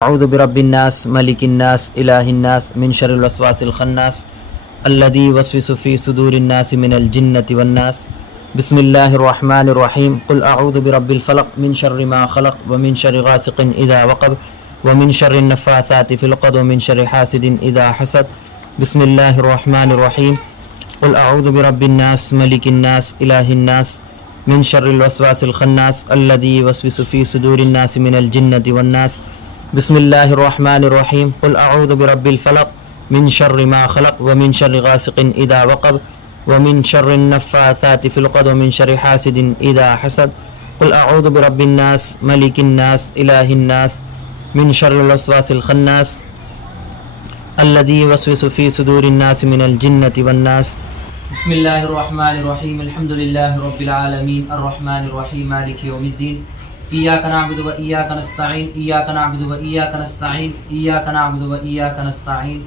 अऊज़ु बिरब्बिन्नास मलिकिन्नास इलाहिन्नास मिन शर्रिल वस्वासिल खन्नास अल्लज़ी युवस्विसु फ़ी सुदूरिन्नास मिनल जिन्नति वन्नास। बिस्मिल्लाहिर रहमानिर रहीम। क़ुल अऊज़ु बिरब्बिल फ़लक़ मिन शर्रि मा ख़लक़ व मिन शर्रि गासिक़िन इज़ा वक़ब व मिन शर्रिन नफ़्फ़ाथाति फ़िल उक़द व मिन शर्रि हासिदिन इज़ा हसद। बिस्मिल्लाहिर रहमानिर रहीम। क़ुल अऊज़ु बिरब्बिन्नास मलिकिन्नास इलाहिन्नास मिन शर्रिल वस्वासिल खन्नास अल्लज़ी युवस्विसु फ़ी सुदूरिन्नास मिनल जिन्नति वन्नास। बिस्मिल्लाहिर्रहमानिर्रहीम। क़ुल अऊज़ु बिरब्बिल फ़लक़ मिन शर्रि मा ख़लक़ व मिन शर्रि गासिक़िन इज़ा वक़ब व मिन शर्रिन नफ़्फ़ाथाति फ़िल उक़द व मिन शर्रि हासिदिन इज़ा हसद। क़ुल अऊज़ु बिरब्बिन्नास मलिकिन्नास इलाहिन्नास मिन शर्रिल वस्वासिल खन्नास अल्लज़ी युवस्विसु फ़ी सुदूरिन्नास मिनल जिन्नति वन्नास। बिस्मिल्लाहिर्रहमानिर्रहीम। अल्हम्दुलिल्लाहि रब्बिल आलमीन अर्रहमानिर्रहीम मालिकि यौमिद्दीन। इय्याका नअबुदु व इय्याका नस्तईन इय्याका नअबुदु व इय्याका नस्तईन इय्याका नअबुदु व इय्याका नस्तईन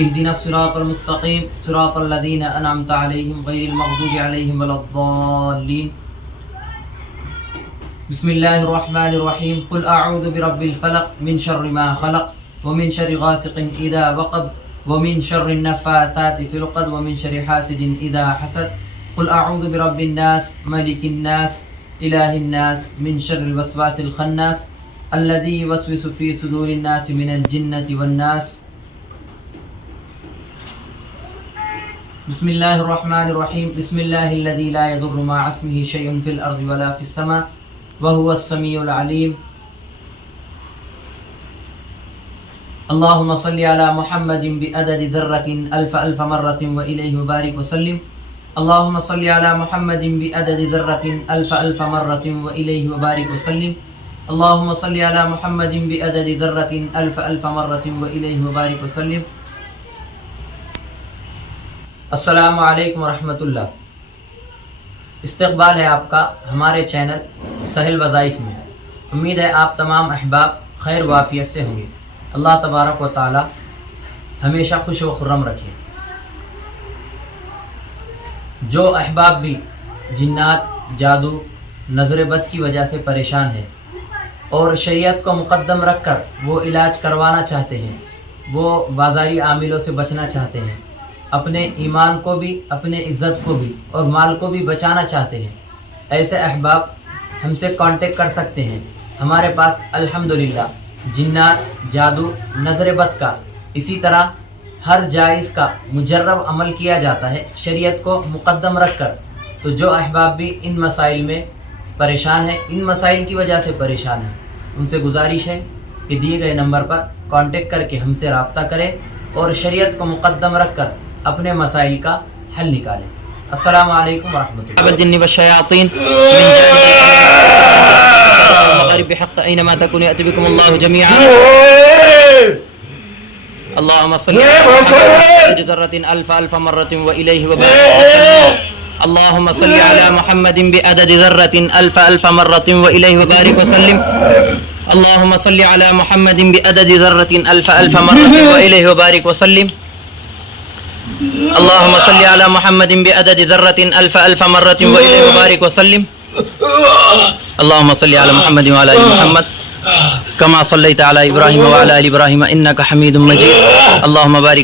इहदिनस सिरातल मुस्तक़ीम सिरातल लज़ीना अनअमता अलैहिम गैरिल मग़दूबि अलैहिम वलद्दाल्लीन। बिस्मिल्लाहिर रहमानिर रहीम। क़ुल अऊज़ु बिरब्बिल फ़लक़ मिन शर्रि मा ख़लक़ व मिन शर्रि गासिक़िन इज़ा वक़ब व मिन शर्रिन नफ़्फ़ाथाति फ़िल उक़द व मिन शर्रि हासिदिन इज़ा हसद। क़ुल अऊज़ु बिरब्बिन्नास मलिकिन्नास इलाहिन्नास मिन शर्रिल वस्वासिल खन्नास अल्लज़ी युवस्विसु फ़ी सुदूरिन्नास मिनल जिन्नति वन्नास। बिस्मिल्लाहिर रहमानिर रहीम। बिस्मिल्लाहिल्लज़ी ला यज़ुर्रु मअ इस्मिही शैउन फ़िल अर्ज़ि वला फ़िस समा व हुवस समीउल अलीम। अल्लाहुम्मा सल्लि अला मुहम्मदिन बिअददि ज़र्रतिन अल्फ़ अल्फ़ मर्रतिन व इलैहि वबारिक वसल्लिम। अल्लाहुम्मा सल्लि अला मुहम्मदिन बिअददि ज़र्रतिन अल्फ़ अल्फ़ मर्रतिन व इलैहि वबारिक वसल्लिम। अल्लाहुम्मा सल्लि अला मुहम्मदिन बिअददि ज़र्रतिन अल्फ़ अल्फ़ मर्रतिन व इलैहि वबारिक वसल्लिम। अस्सलामु अलैकुम व रहमतुल्लाह। इस्तक़बाल है आपका हमारे चैनल सहल वज़ाइफ़ में। उम्मीद है आप तमाम अहबाब खैर वाफ़ियत से होंगे। अल्लाह तबारक व तआला हमेशा खुश व खुर्रम रखे। जो अहबाब भी जिन्नात जादू नज़र बद की वजह से परेशान है और शरीयत को मुक़द्दम रख कर वो इलाज करवाना चाहते हैं, वो बाज़ारी आमिलों से बचना चाहते हैं, अपने ईमान को भी अपने इज़्ज़त को भी और माल को भी बचाना चाहते हैं, ऐसे अहबाब हमसे कांटेक्ट कर सकते हैं। हमारे पास अल्हम्दुलिल्लाह जिन्नात जादू नज़र बद का इसी तरह हर जायज़ का मुजर्रब अमल किया जाता है शरीयत को मुक़द्दम रख कर। तो जो अहबाब भी इन मसाइल में परेशान है, इन मसाइल की वजह से परेशान है, उनसे गुजारिश है कि दिए गए नंबर पर कांटेक्ट करके हमसे रब्ता करें और शरीयत को मुक़द्दम रख कर अपने मसाइल का हल निकालें। अस्सलामु अलैकुम व रहमतुल्लाह वशयातीन ऐनमा तकुनु यअति बिकुमुल्लाहु जमीअन। अल्लाहुम्मा सल्लि अला ज़र्रतिन अल्फ़ अल्फ़ मर्रतिन व इलैहि वबारिक। अल्लाहुम्मा सल्लि अला मुहम्मदिन बिअददि ज़र्रतिन अल्फ़ अल्फ़ मर्रतिन व इलैहि वबारिक वसल्लिम। अल्लाहुम्मा सल्लि अला मुहम्मदिन बिअददि ज़र्रतिन अल्फ़ अल्फ़ मर्रतिन व इलैहि वबारिक वसल्लिम। अल्लाहुम्मा सल्लि अला मुहम्मदिन बिअददि ज़र्रतिन अल्फ़ अल्फ़ मर्रतिन व इलैहि वबारिक वसल्लिम। अल्लाहुम्मा सल्लि अला मुहम्मदिन व अला आलि मुहम्मद कमा सल्लैता अला इब्राहीम व अला आलि इब्राहीम इन्नका हमीदुम मजीद। अल्लाहुम्मा बारिक